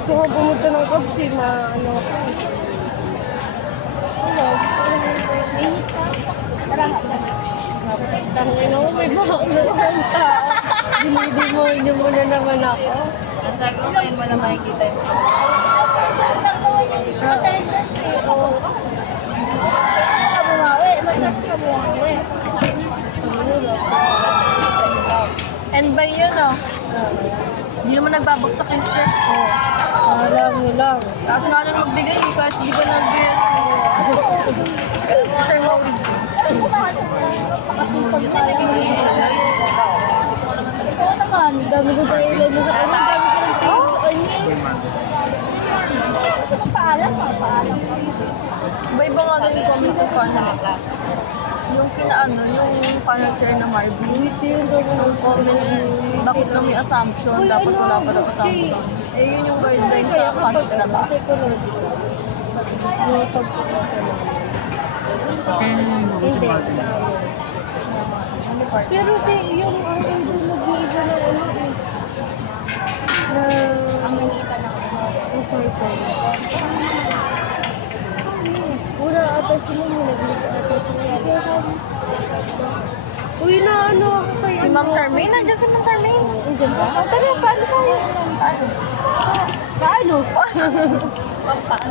Gusto ko pumunta ng club si ano ako. Ano? Mainit pa. Tara nga ba? Tangin ako, may bahak na kanta. Dinidemonyo mo na naman ako. Ang sabi ko ngayon mo na makikita yung saan lang naman yung attendance eh. Oo. Kaya ka bumawi. Matas ka bumawi. And by yun, oh. Hindi naman nagbabagsak yung set. Alam mo lang. Tapos nga na magbigay, kahit hindi ko nagbigay. Sir Mauri. Alam mo na kasi pakasipag pa lang. Oo naman. Dami ko tayo ilan mo sa kanya. Dami ko ng tayo sa kanya. Kasi paalam pa. Paalam pa. Iba-iba nga na yung comment ko pa na. Yung kinaano, yung panel chair na Marvin. Wait, yung gawin ng Comment is, bakit na may assumption? Dapat wala pa daw assumption. Eh, yun yung guideline sa cast na ba? Psychology. Yung pagpapakala. Hindi. Ano part? Pero yung ang endo nag-iiba na ano eh. Na... Ang nag-iiba na ako. Ang purple. Una ata sila mo nag-iiba ata sila. Uy, na ano ako kay Si Ma'am Charmaine? Nandiyan si Ma'am Charmaine. Nandiyan ba? Tara, paano tayo? Paano? Pampaan.